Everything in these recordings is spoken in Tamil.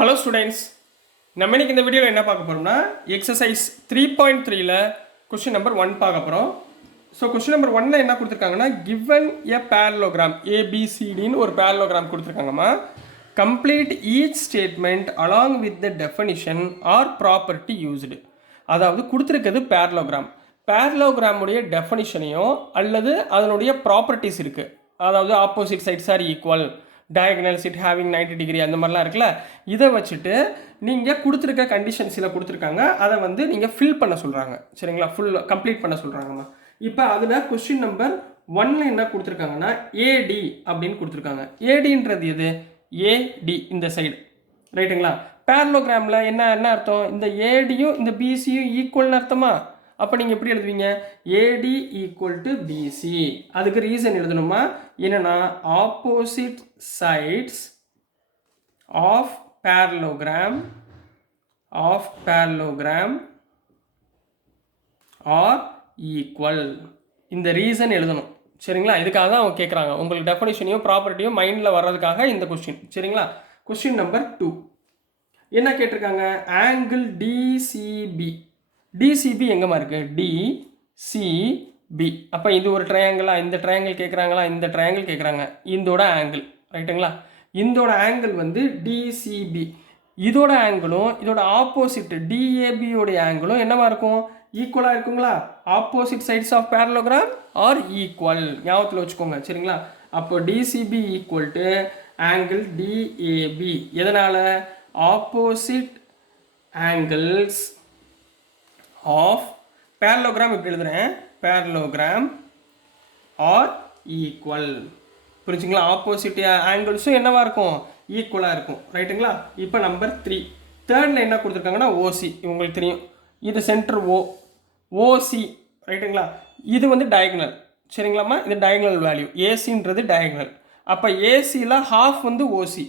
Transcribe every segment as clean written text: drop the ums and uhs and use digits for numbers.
ஹலோ ஸ்டூடெண்ட்ஸ், நம்ம இன்னைக்கு இந்த வீடியோவில் என்ன பார்க்க போகிறோம்னா எக்ஸசைஸ் 3.3ல கொஸ்டின் நம்பர் 1 பார்க்க போகிறோம். ஸோ கொஸ்டின் நம்பர் 1ல் என்ன கொடுத்துருக்காங்கன்னா, கிவன் எ பேரலோகிராம் ஏபிசிடின்னு ஒரு பேரலோகிராம் கொடுத்துருக்காங்கம்மா. Complete each statement along with the definition or property used. அதாவது கொடுத்துருக்கிறது பேரலோகிராம். பேரலோகிராமுடைய டெஃபனிஷனையும் அல்லது அதனுடைய ப்ராப்பர்ட்டிஸ் இருக்குது. அதாவது opposite sides are equal, diagonals it having 90 degree அந்த மாதிரிலாம் இருக்குல்ல. இதை வச்சுட்டு நீங்கள் கொடுத்துருக்க கண்டிஷன்ஸில் கொடுத்துருக்காங்க, அதை வந்து நீங்கள் ஃபில் பண்ண சொல்கிறாங்க. சரிங்களா, ஃபுல் கம்ப்ளீட் பண்ண சொல்கிறாங்கம்மா. இப்போ அதில் கொஸ்டின் நம்பர் 1ல் என்ன கொடுத்துருக்காங்கன்னா ஏடி அப்படின்னு கொடுத்துருக்காங்க. ஏடின்றது எது? ஏடி இந்த சைடு, ரைட்டுங்களா? பேரலோகிராமில் என்ன அர்த்தம்? இந்த ஏடியும் இந்த பிசியும் ஈக்குவல்னு அர்த்தமா? அப்போ நீங்கள் எப்படி எழுதுவீங்க? AD equal to BC. அதுக்கு ரீசன் எழுதணுமா? என்னன்னா opposite sides of parallelogram are equal. இந்த ரீசன் எழுதணும். சரிங்களா, இதுக்காக தான் அவங்க கேட்குறாங்க. உங்களுக்கு டெஃபனிஷனையும் ப்ராப்பர்ட்டியும் மைண்டில் வர்றதுக்காக இந்த கொஸ்டின். சரிங்களா, கொஸ்டின் நம்பர் 2 என்ன கேட்டிருக்காங்க? Angle TCP. டிசிபி எங்கேம்மா இருக்குது? டிசிபி. அப்போ இது ஒரு ட்ரையாங்கிளா? இந்த ட்ரையாங்கிள் கேட்குறாங்களா? இந்த ட்ரையாங்கிள் கேட்குறாங்க. இதோட ஆங்கிள், ரைட்டுங்களா? இதோட ஆங்கிள் வந்து டிசிபி. இதோட ஆங்கிளும் இதோட ஆப்போசிட் டிஏபியோடைய ஆங்கிளும் என்னவா இருக்கும்? ஈக்குவலாக இருக்குங்களா? Opposite sides of parallelogram are equal. ஞாபகத்தில் வச்சுக்கோங்க. சரிங்களா, அப்போ DCB equal to angle DAB. எதனால்? Opposite angles of parallelogram. இப்படி எழுதுறேன், பேரலோகிராம் ஆர் ஈக்குவல். புரிஞ்சுங்களா? ஆப்போசிட் ஆங்கிள்ஸும் என்னவா இருக்கும்? ஈக்குவலாக இருக்கும், ரைட்டுங்களா? இப்போ நம்பர் 3 தேர்டில் என்ன கொடுத்துருக்காங்கன்னா ஓசி. உங்களுக்கு தெரியும், இது சென்டர் ஓசி, ரைட்டுங்களா? இது வந்து டயகனல். சரிங்களாம்மா, இது டயகனல் வேல்யூ. ஏசின்றது டயகனல். அப்போ ஏசியில் ஹாஃப் வந்து ஓசி,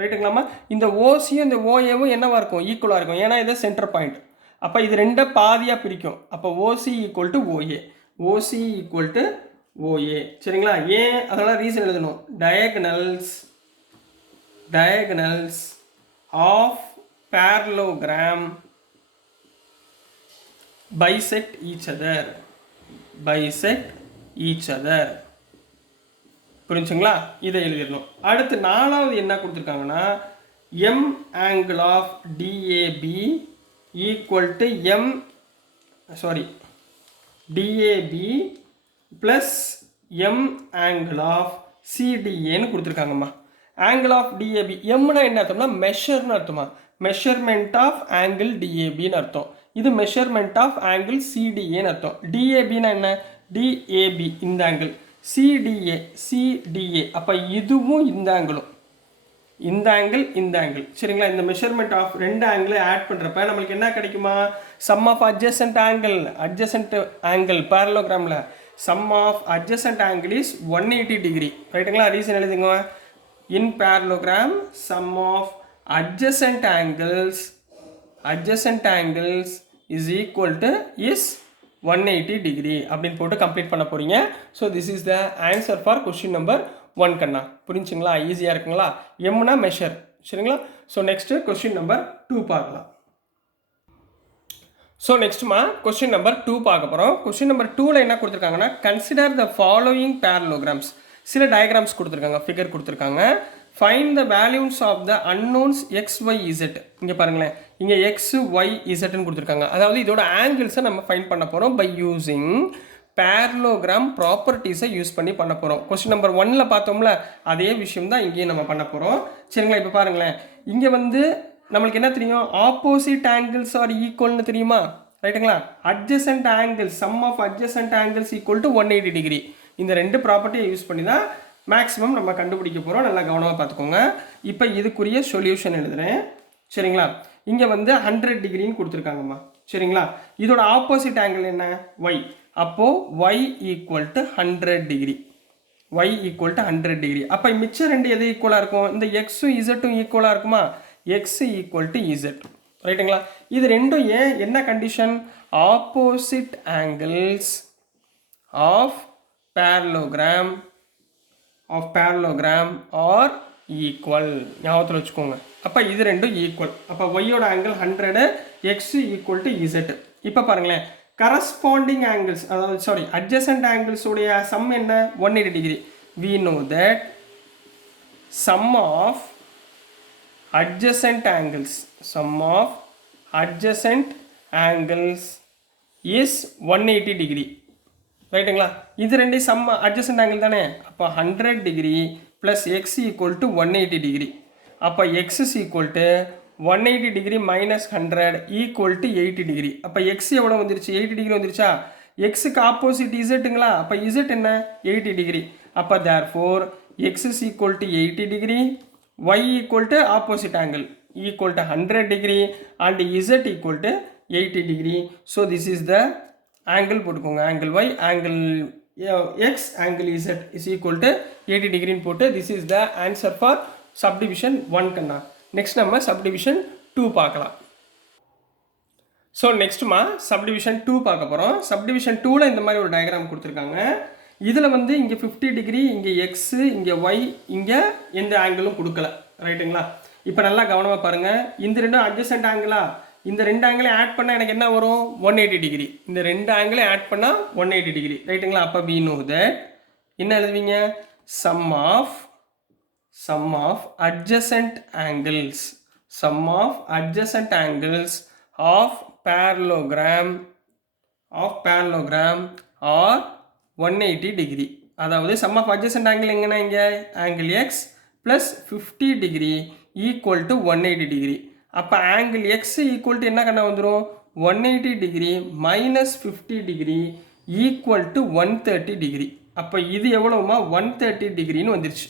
ரைட்டுங்களாம்மா? இந்த ஓசியும் இந்த ஓஏவும் என்னவா இருக்கும்? ஈக்குவலாக இருக்கும். ஏன்னா இது சென்டர் பாயிண்ட். அப்போ இது ரெண்டை பாதியாக பிரிக்கும். அப்போ OC equal to OA, OC equal to OA. சரிங்களா? ஏன் அதெல்லாம் ரீசன் எழுதணும். Diagonals of parallelogram bisect each other. புரிஞ்சுங்களா? இதை எழுதிடணும். அடுத்து 4வது என்ன கொடுத்துருக்காங்கன்னா, m angle of DAB equal to DAB plus m angle of சிடிஏன்னு கொடுத்துருக்காங்கம்மா. ஆங்கிள் ஆஃப் டிஏபி, எம்னா என்ன அர்த்தம்னா மெஷர்னு அர்த்தமா? மெஷர்மெண்ட் ஆஃப் ஆங்கிள் டிஏபின்னு அர்த்தம். இது மெஷர்மெண்ட் ஆஃப் ஆங்கிள் சிடிஏன்னு அர்த்தம். டிஏபின்னா என்ன? டிஏபி இந்த ஆங்கிள், சிடிஏ. அப்போ இதுவும் இந்த ஆங்கிளும், இந்த ஆங்கிள். சரிங்களா? இந்த மெஷர்மெண்ட் ஆஃப் ரெண்டு ஆங்கிளை ஆட் பண்ணுறப்ப நம்மளுக்கு என்ன கிடைக்குமா? சம் ஆஃப் அட்ஜசன்ட் ஆங்கிள் பேரலோகிராமில் sum of adjacent angle is 180 degree, ரைட்டுங்களா? ரீசன் எழுதுங்க. In parallelogram sum of adjacent angles is equal to 180 degree அப்படின்னு போட்டு கம்ப்ளீட் பண்ண போறீங்க. So this is the answer for question number 1 கண்ணா. புரிஞ்சுங்களா? ஈஸியாக இருக்குங்களா? எம்னா மெஷர். சரிங்களா? ஸோ நெக்ஸ்ட் கொஸ்டின் நம்பர் 2 பார்க்கலாம். ஸோ நெக்ஸ்ட்மா கொஸ்டின் நம்பர் 2 பார்க்க போகிறோம். கொஸ்டின் நம்பர் 2ல் என்ன கொடுத்துருக்காங்கன்னா, கன்சிடர் த ஃபாலோயிங் பேரலோகிராம்ஸ். சில டயக்ராம்ஸ் கொடுத்துருக்காங்க, ஃபிகர் கொடுத்துருக்காங்க. Find the values of the unknowns x y z. இங்கே பாருங்களேன், இங்கே எக்ஸ் ஒய் இசட்னு கொடுத்துருக்காங்க. அதாவது இதோட ஆங்கிள்ஸை நம்ம ஃபைண்ட் பண்ண போகிறோம் பை யூஸிங் பேரலோகிராம் ப்ராப்பர்ட்டிஸை யூஸ் பண்ணி பண்ண போகிறோம். கொஸ்டின் நம்பர் 1ல் பார்த்தோம்ல, அதே விஷயம் தான் இங்கேயும் நம்ம பண்ண போகிறோம். சரிங்களா? இப்போ பாருங்களேன், இங்கே வந்து நம்மளுக்கு என்ன தெரியும்? ஆப்போசிட் ஆங்கிள்ஸ் ஆர் ஈக்குவல்னு தெரியுமா? ரைட்டுங்களா? Adjacent angles, sum of adjacent angles equal to 180 degree. இந்த ரெண்டு ப்ராப்பர்ட்டியை யூஸ் பண்ணி தான் மேக்ஸிமம் நம்ம கண்டுபிடிக்க போகிறோம். நல்லா கவனமாக பார்த்துக்கோங்க. இப்போ இதுக்குரிய சொல்யூஷன் எழுதுகிறேன். சரிங்களா? இங்கே வந்து 100 டிகிரின்னு கொடுத்துருக்காங்கம்மா. சரிங்களா? இதோட ஆப்போசிட் ஆங்கிள் என்ன? ஒய். அப்போது ஒய் ஈக்குவல் டு 100 டிகிரி. அப்போ மிச்சம் ரெண்டு எது ஈக்குவலாக இருக்கும்? இந்த எக்ஸும் இசட்டும் ஈக்குவலாக இருக்குமா? எக்ஸ் ஈக்குவல் டு இசட், ரைட்டுங்களா? இது ரெண்டும் ஏன்? என்ன condition? Opposite angles of parallelogram or equal. ஞாபகத்தில் வச்சுக்கோங்க. அப்போ இது ரெண்டும் ஈக்குவல். அப்போ ஒய்யோட angle 100, x equal to z. இப்போ பாருங்களேன், கரஸ்பாண்டிங் ஆங்கிள்ஸ், அதாவது சாரி அட்ஜசன்ட் ஆங்கிள்ஸோடைய சம் என்ன? 180 degree. We know that sum of adjacent angles is 180 degree. ரைட்டுங்களா? இது ரெண்டு சம் அட்ஜசன்ட் ஆங்கிள் தானே. அப்போ 100 degree plus x equal to 180 degree. அப்போ x is equal to 180 degree minus 100 equal to 80 degree. அப்போ எக்ஸ் எவ்வளோ வந்துருச்சு? 80 டிகிரி வந்துருச்சா? எக்ஸுக்கு ஆப்போசிட் இசட்டுங்களா? அப்போ இசட் என்ன? 80 டிகிரி. அப்போ therefore X is equal to 80 degree, y equal to opposite angle equal to 100 degree and z equal to 80 degree. So this is the angle போட்டுக்கோங்க. angle y, angle x, angle z is equal to 80 degree போட்டு this is the answer for subdivision 1 கண்ணா. நெக்ஸ்ட் நம்ம subdivision 2 பார்க்கலாம். ஸோ நெக்ஸ்ட்டுமா subdivision 2 பார்க்க போகிறோம். subdivision 2ல் இந்த மாதிரி ஒரு டயக்ராம் கொடுத்துருக்காங்க. இதில் வந்து இங்கே 50 டிகிரி, இங்கே எக்ஸு, இங்கே ஒய், இங்கே எந்த ஆங்கிளும் கொடுக்கல. ரைட்டுங்களா? இப்போ நல்லா கவனமாக பாருங்கள். இந்த ரெண்டும் அட்ஜசன்ட் ஆங்கிளா? இந்த ரெண்டு ஆங்கிளை ஆட் பண்ணால் எனக்கு என்ன வரும்? 180 டிகிரி. இந்த ரெண்டு ஆங்கிளை ஆட் பண்ணால் 180 டிகிரி. ரைட்டுங்களா? அப்போ we know that என்ன எழுதுவீங்க? sum of adjacent angles of parallelogram are 180 degree. அதாவது சம் ஆஃப் அட்ஜசன்ட் ஆங்கிள் எங்கன்னா இங்கே angle x plus 50 degree equal to 180 degree. அப்போ ஆங்கிள் எக்ஸ் ஈக்குவல் டு என்ன கண்ணா வந்துடும்? 180 degree minus 50 degree equal to 130 degree. அப்போ இது எவ்வளோமா? 130 டிகிரின்னு வந்துருச்சு.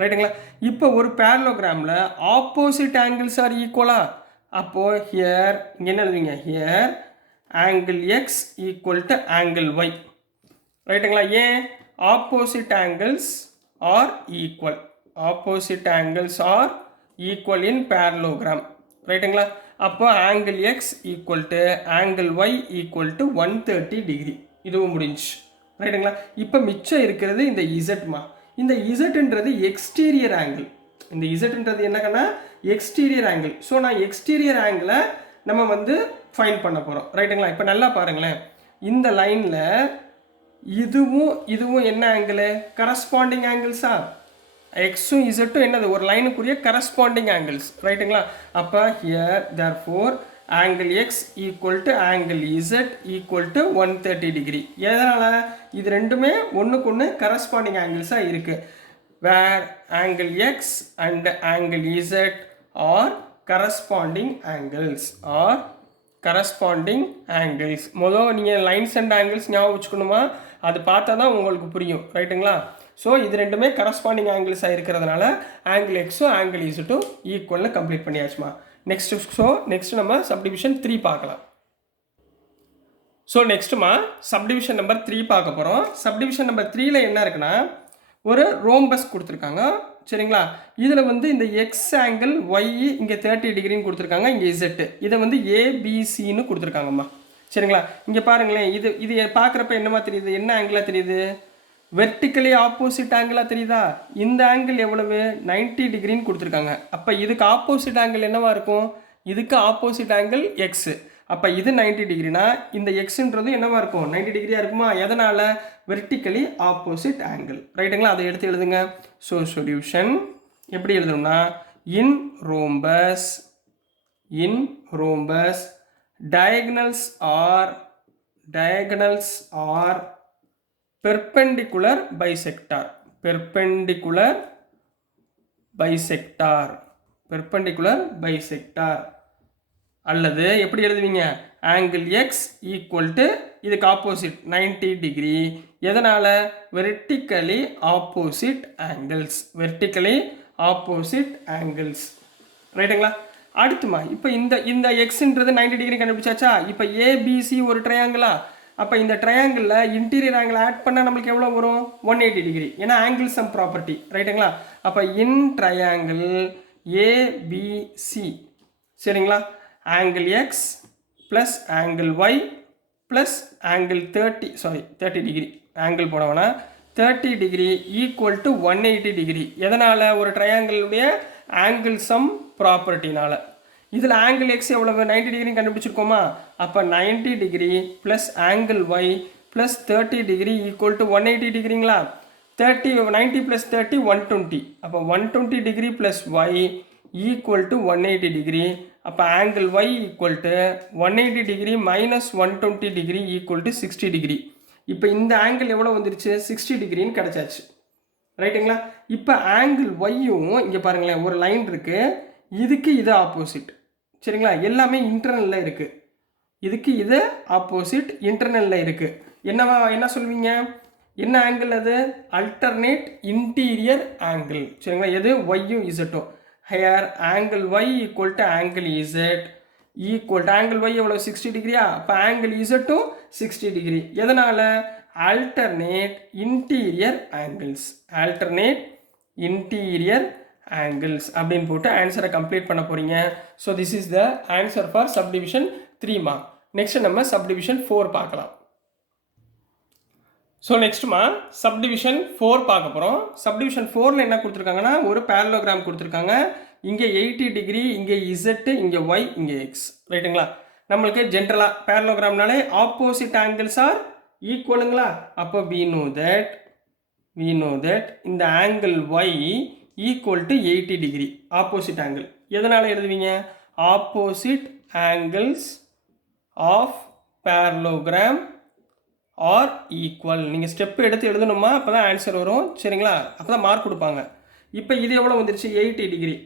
ரைட்டுங்களா? இப்போ ஒரு பேரலோகிராமில் ஆப்போசிட் ஆங்கிள்ஸ் ஆர் ஈக்குவலா? அப்போது ஹியர் இங்கே என்ன எழுதுவீங்க? Here angle x equal to angle y. ரைட்டுங்களா? ஏன்? Opposite angles are equal in parallelogram. ரைட்டுங்களா? அப்போ angle x equal to angle y equal to 130 degree. இதுவும் முடிஞ்சு. ரைட்டுங்களா? இப்போ மிச்சம் இருக்கிறது இந்த இசட்மா. இந்த இசட்ன்றது எக்ஸ்டீரியர் ஆங்கிள். இந்த இசட்ன்றது என்னக்கன்னா எக்ஸ்டீரியர் ஆங்கிள். ஸோ நான் எக்ஸ்டீரியர் ஆங்கிளை நம்ம வந்து ஃபைண்ட் பண்ண போகிறோம். ரைட்டுங்களா? இப்போ நல்லா பாருங்களேன். இந்த லைனில் இதுவும் என்ன ஆங்கிள்? கரஸ்பாண்டிங் ஆங்கிள்ஸா? எக்ஸும் இசட்டும் என்னது? ஒரு லைனுக்குரிய கரஸ்பாண்டிங் ஆங்கிள்ஸ். ரைட்டுங்களா? அப்போ here therefore angle x equal to angle z equal to 130 degree. எதனால்? இது ரெண்டுமே ஒன்றுக்கு ஒன்று கரஸ்பாண்டிங் ஆங்கிள்ஸாக இருக்குது. Where angle x and angle z are corresponding angles. முதல் நீங்கள் லைன்ஸ் அண்ட் ஆங்கிள்ஸ் ஞாபகம் வச்சுக்கணுமா? அது பார்த்தா தான் உங்களுக்கு புரியும். ரைட்டுங்களா? ஸோ இது ரெண்டுமே கரஸ்பாண்டிங் ஆங்கிள்ஸாக இருக்கிறதுனால ஆங்கிள் எக்ஸும் ஆங்கிள் இசட்டும் ஈக்குவல்னு கம்ப்ளீட் பண்ணியாச்சுமா. நெக்ஸ்ட் நம்ம சப்டிவிஷன் 3 பார்க்கலாம். ஸோ நெக்ஸ்ட்டுமா சப்டிவிஷன் நம்பர் 3 பார்க்க போகிறோம். சப்டிவிஷன் நம்பர் 3ல் என்ன இருக்குன்னா, ஒரு ரோம்பஸ் கொடுத்துருக்காங்க. சரிங்களா? இதில் வந்து இந்த எக்ஸ் ஆங்கிள் ஒய் இங்கே 30 டிகிரின்னு கொடுத்துருக்காங்க, இங்கே இசட்டு இதை வந்து ஏபிசின்னு கொடுத்துருக்காங்கம்மா. சரிங்களா? இங்கே பாருங்களேன். இது பார்க்குறப்ப என்னமா தெரியுது? என்ன ஆங்கிளாக தெரியுது? வெர்டிக்கலி ஆப்போசிட் ஆங்கிளாக தெரியுதா? இந்த ஆங்கிள் எவ்வளவு? 90 டிகிரின்னு கொடுத்துருக்காங்க. அப்போ இதுக்கு ஆப்போசிட் ஆங்கிள் என்னவா இருக்கும்? இதுக்கு ஆப்போசிட் ஆங்கிள் எக்ஸு. அப்போ இது 90 டிகிரினா இந்த எக்ஸுன்றது என்னவா இருக்கும்? 90 டிகிரியாக இருக்குமா? எதனால்? Vertically opposite angle. ரைட்டுங்களா? அதை எடுத்து எழுதுங்க. ஸோ சொல்யூஷன் எப்படி எழுதணும்னா, in rhombus diagonals are perpendicular bisector அல்லது எப்படி எழுதுவீங்க? ஆங்கிள் எக்ஸ் ஈக்குவல் டு இதுக்கு ஆப்போசிட் 90 டிகிரி. எதனால்? Vertically opposite angles. ரைட்டுங்களா? அடுத்துமா இப்போ இந்த எக்ஸ்ன்றது 90 டிகிரி கண்டுபிடிச்சாச்சா? இப்போ ஏபிசி ஒரு ட்ரையாங்கிளா? அப்போ இந்த ட்ரையாங்கிளில் இன்டீரியர் ஆங்கிள் ஆட் பண்ணால் நம்மளுக்கு எவ்வளோ வரும்? 180 டிகிரி. ஏன்னா ஆங்கிள் சம் ப்ராப்பர்ட்டி. ரைட்டுங்களா? அப்போ இன் ட்ரையாங்கிள் ஏபிசி, சரிங்களா, angle x plus angle y plus angle 30 degree angle போடவேனா 30 டிகிரி ஈக்குவல் டு 180 டிகிரி. எதனால்? ஒரு ட்ரையாங்கிளுடைய ஆங்கிள் சம் ப்ராப்பர்ட்டினால். இதில் ஆங்கிள் எக்ஸ் எவ்வளவு? 90 டிகிரி கண்டுபிடிச்சிருக்கோமா? அப்போ 90 degree plus angle y plus 30 degree equal to 180 டிகிரிங்களா? 90 ப்ளஸ் 30 120. அப்போ 120 degree plus y equal to 180 degree. அப்போ angle y equal to 180 degree minus 120 degree equal to 60 degree. இப்போ இந்த ஆங்கிள் எவ்வளோ வந்துருச்சு? 60 டிகிரின்னு கிடச்சாச்சு. ரைட்டுங்களா? இப்போ ஆங்கிள் ஒய்யும் இங்கே பாருங்களேன், ஒரு லைன் இருக்குது, இதுக்கு இது ஆப்போசிட். சரிங்களா? எல்லாமே இன்டர்னலில் இருக்குது. இதுக்கு இது ஆப்போசிட் இன்டர்னலில் இருக்குது. என்ன சொல்வீங்க? என்ன ஆங்கிள் அது? Alternate interior angle. சரிங்களா? எது? ஒய்யும் இசட்டும். Here angle y equal to angle z equal to angle y எவ்வளோ? 60 டிகிரியா? அப்போ ஆங்கிள் இசட்டும் 60 டிகிரி. எதனால்? alternate interior angles. alternate interior angles அப்படின்னு போட்டு ஆன்சரை கம்ப்ளீட் பண்ண போறீங்க. So this is the answer for subdivision 3 mark. Next நம்ம சப்டிவிஷன் 4 பார்க்கலாம். ஸோ நெக்ஸ்ட்மா சப்டிவிஷன் 4 பார்க்க போகிறோம். சப்டிவிஷன் 4ல் என்ன கொடுத்துருக்காங்கன்னா, ஒரு பேரலோகிராம் கொடுத்துருக்காங்க. இங்கே 80 டிகிரி, இங்கே இசட்டு, இங்கே ஒய், இங்கே எக்ஸ். ரைட்டுங்களா? நம்மளுக்கு ஜென்ரலாக பேரலோகிராம்னாலே ஆப்போசிட் ஆங்கிள்ஸ் ஆர் ஈக்குவலுங்களா? அப்போ we know that இந்த angle y equal to 80 degree opposite angle. எதனால் எழுதுவீங்க? Opposite angles of parallelogram are equal. நீங்கள் ஸ்டெப் எடுத்து எழுதணுமா? அப்போ தான் ஆன்சர் வரும். சரிங்களா? அப்போ தான் மார்க் கொடுப்பாங்க. இப்போ இது எவ்வளோ வந்துருச்சு? 80 டிகிரி.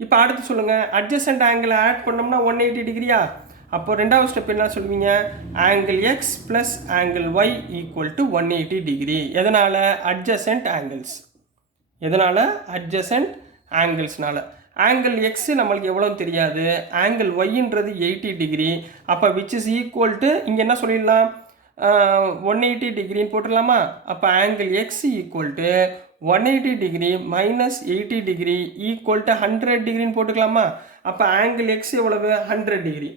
இப்போ அடுத்து சொல்லுங்கள், அட்ஜசன்ட் ஆங்கிளை ஆட் பண்ணோம்னா 180 டிகிரியா? அப்போ ரெண்டாவது ஸ்டெப் என்ன சொல்லுவீங்க? Angle x plus angle y equal to 180 degree. எதனால்? Adjacent angles. எதனால்? அட்ஜசன்ட் ஆங்கிள்ஸ்னால. ஆங்கிள் எக்ஸ் நம்மளுக்கு எவ்வளோன்னு தெரியாது, ஆங்கிள் ஒய்ன்றது 80 டிகிரி. அப்போ விச் இஸ் ஈக்குவல் டு, இங்கே என்ன சொல்லிடலாம்? 180 டிகிரின்னு போட்டுடலாமா? அப்போ angle x equal to 180 degree minus 80 degree equal to 100 டிகிரின்னு போட்டுக்கலாமா? அப்போ ஆங்கிள் எக்ஸ் எவ்வளவு? 100 டிகிரி.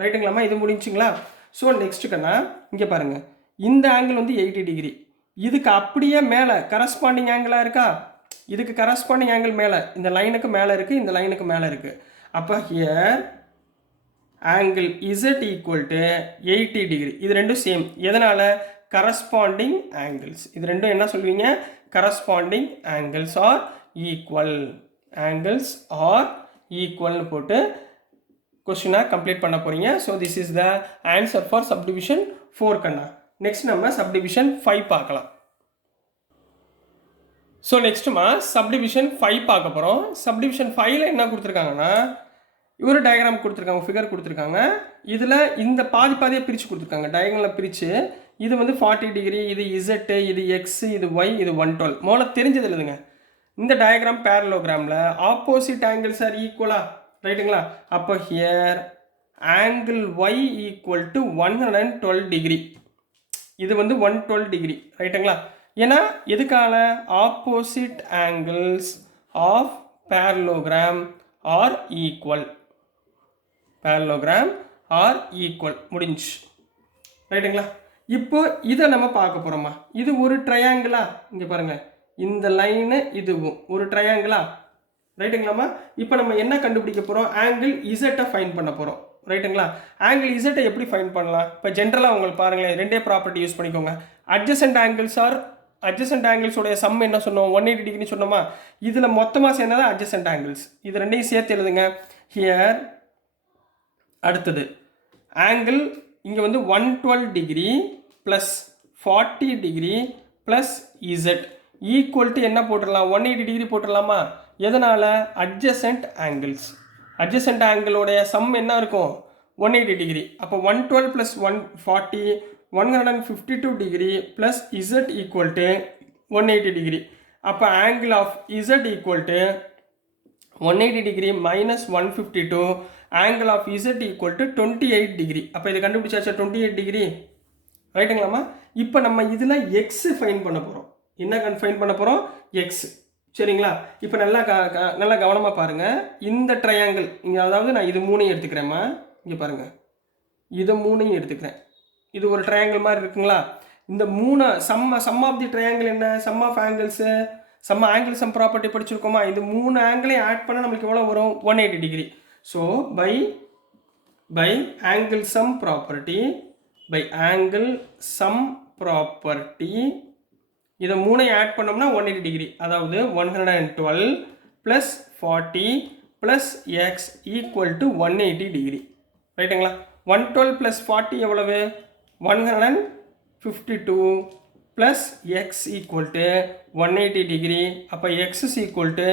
ரைட்டுங்களாமா? இது முடிஞ்சுங்களா? ஸோ நெக்ஸ்ட்டுக்குன்னா இங்கே பாருங்கள், இந்த ஆங்கிள் வந்து 80 டிகிரி. இதுக்கு அப்படியே மேலே கரஸ்பாண்டிங் ஆங்கிளாக இருக்கா? இதுக்கு கரஸ்பாண்டிங் ஆங்கிள் மேலே, இந்த லைனுக்கு மேலே இருக்குது, இந்த லைனுக்கு மேலே இருக்குது. அப்போ here angle z equal to 80 degree. இது ரெண்டும் சேம். எதனால்? Corresponding angles. இது ரெண்டும் என்ன சொல்வீங்க? Corresponding angles are equal. Angles are ஈக்குவல்னு போட்டு கொஸ்டினாக கம்ப்ளீட் பண்ண போகிறீங்க. So this is the answer for subdivision 4 கண்ணா. நெக்ஸ்ட் நம்ம சப்டிவிஷன் 5 பார்க்கலாம். ஸோ நெக்ஸ்ட்டுமா சப்டிவிஷன் 5 பார்க்க போகிறோம். சப்டிவிஷன் 5ல் என்ன கொடுத்துருக்காங்கன்னா, ஒரு டயக்ராம் கொடுத்துருக்காங்க, ஃபிகர் கொடுத்துருக்காங்க. இதில் இந்த பாதியாக பிரித்து கொடுத்துருக்காங்க, டயக்ராமில் பிரித்து. இது வந்து 40 டிகிரி, இது இசட்டு, இது எக்ஸ், இது ஒய், இது 112. முதல்ல தெரிஞ்சது எழுதுங்க. இந்த டயக்ராம் பேரலோகிராமில் ஆப்போசிட் ஆங்கிள்ஸ் ஆர் ஈக்குவலா? ரைட்டுங்களா? அப்போ here angle y equal to 112 degree. இது வந்து 112 டிகிரி. ரைட்டுங்களா? ஏன்னா எதுக்கால? Opposite angles of parallelogram are equal. Parallelogram are equal. முடிஞ்சு. ரைட்டுங்களா? இப்போ இதை நம்ம பார்க்க போகிறோமா? இது ஒரு ட்ரையாங்கிளா? இங்கே பாருங்கள், இந்த லைனு இதுவும் ஒரு ட்ரையாங்கிளா? ரைட்டுங்களாமா? இப்போ நம்ம என்ன கண்டுபிடிக்க போகிறோம்? ஆங்கிள் இசட்டை ஃபைன் பண்ண போகிறோம். ரைட்டுங்களா? ஆங்கிள் இசட்டை எப்படி ஃபைன் பண்ணலாம்? இப்போ ஜென்ரலாக உங்களுக்கு பாருங்களேன், ரெண்டே ப்ராப்பர்ட்டி யூஸ் பண்ணிக்கோங்க. அட்ஜசன்ட் ஆங்கிள்ஸ் ஆர் அட்ஜசன்ட் ஆங்கிள்ஸோடைய சம் என்ன சொன்னோம்? 180 டிகிரின்னு சொன்னோமா? இதில் மொத்தமாக சேர்ந்தது அட்ஜசன்ட் ஆங்கிள்ஸ். இது ரெண்டையும் சேர்த்து எழுதுங்க. ஹியர் அடுத்தது ஆங்கிள் இங்கே வந்து 112 degree plus 40 degree plus z equal to என்ன போட்டுடலாம்? 180 டிகிரி போட்டுடலாமா? எதனால்? Adjacent angles. அட்ஜசன்ட் ஆங்கிளோடைய சம் என்ன இருக்கும்? 180 டிகிரி. அப்போ 112 plus 140 152 degree plus z equal to 180 degree. அப்போ angle of z equal to 180 degree minus 152, angle of z equal to 28 degree. அப்போ இதை கண்டுபிடிச்சாச்சா? 28 டிகிரி. ரைட்டுங்களாமா? இப்போ நம்ம இதில் எக்ஸ் ஃபைன் பண்ண போகிறோம். என்ன ஃபைன் பண்ண போகிறோம்? எக்ஸ். சரிங்களா? இப்போ நல்லா கவனமாக பாருங்கள். இந்த ட்ரையாங்கிள் இங்கே, அதாவது நான் இது 3 எடுத்துக்கிறேம்மா. இங்கே பாருங்கள், இதை 3 எடுத்துக்கிறேன். இது ஒரு ட்ரையாங்கிள் மாதிரி இருக்குங்களா? இந்த மூணு சம் ஆஃப் தி ட்ரையாங்கிள் என்ன, sum of angles, angle sum property படிச்சிருக்கோமா, இது 3 ஆங்கிளையும் ஆட் பண்ணால் நம்மளுக்கு எவ்வளோ வரும், 180 டிகிரி. So by angle sum property இதை 3 ஆட் பண்ணோம்னா 180 டிகிரி. அதாவது 112 + 40 + எக்ஸ் ஈக்குவல் டு 180 டிகிரி. ரைட்டுங்களா? 112 + 40 எவ்வளவு, 152 + எக்ஸ் ஈக்குவல் டு 180 டிகிரி. அப்போ x is equal to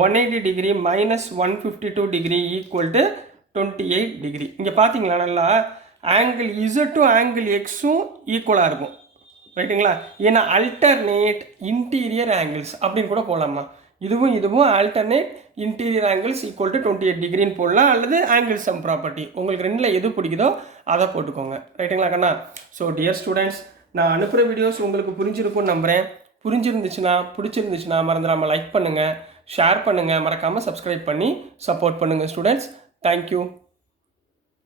180 degree minus 152 degree equal to 28 degree. இங்கே பார்த்தீங்களா, நல்லா ஆங்கிள் இசட்டும் ஆங்கிள் எக்ஸும் ஈக்குவலாக இருக்கும். ரைட்டுங்களா? ஏன்னா அல்டர்னேட் இன்டீரியர் ஆங்கிள்ஸ் அப்படின்னு கூட போடலாமா, இதுவும் alternate interior angles equal to 28 டிகிரின்னு போடலாம், அல்லது ஆங்கிள் சம் ப்ராப்பர்ட்டி உங்களுக்கு ரெண்டில் எது பிடிக்குதோ அதை போட்டுக்கோங்க. ரைட்டுங்களா கண்ணா? ஸோ டியர் ஸ்டூடெண்ட்ஸ், நான் அனுப்புகிற வீடியோஸ் உங்களுக்கு புரிஞ்சிருக்கும்னு நம்புகிறேன். பிடிச்சிருந்துச்சுன்னா மறந்துடாமல் லைக் பண்ணுங்கள், ஷேர் பண்ணுங்கள், மறக்காமல் சப்ஸ்கிரைப் பண்ணி சப்போர்ட் பண்ணுங்கள் ஸ்டூடெண்ட்ஸ். தேங்க்யூ.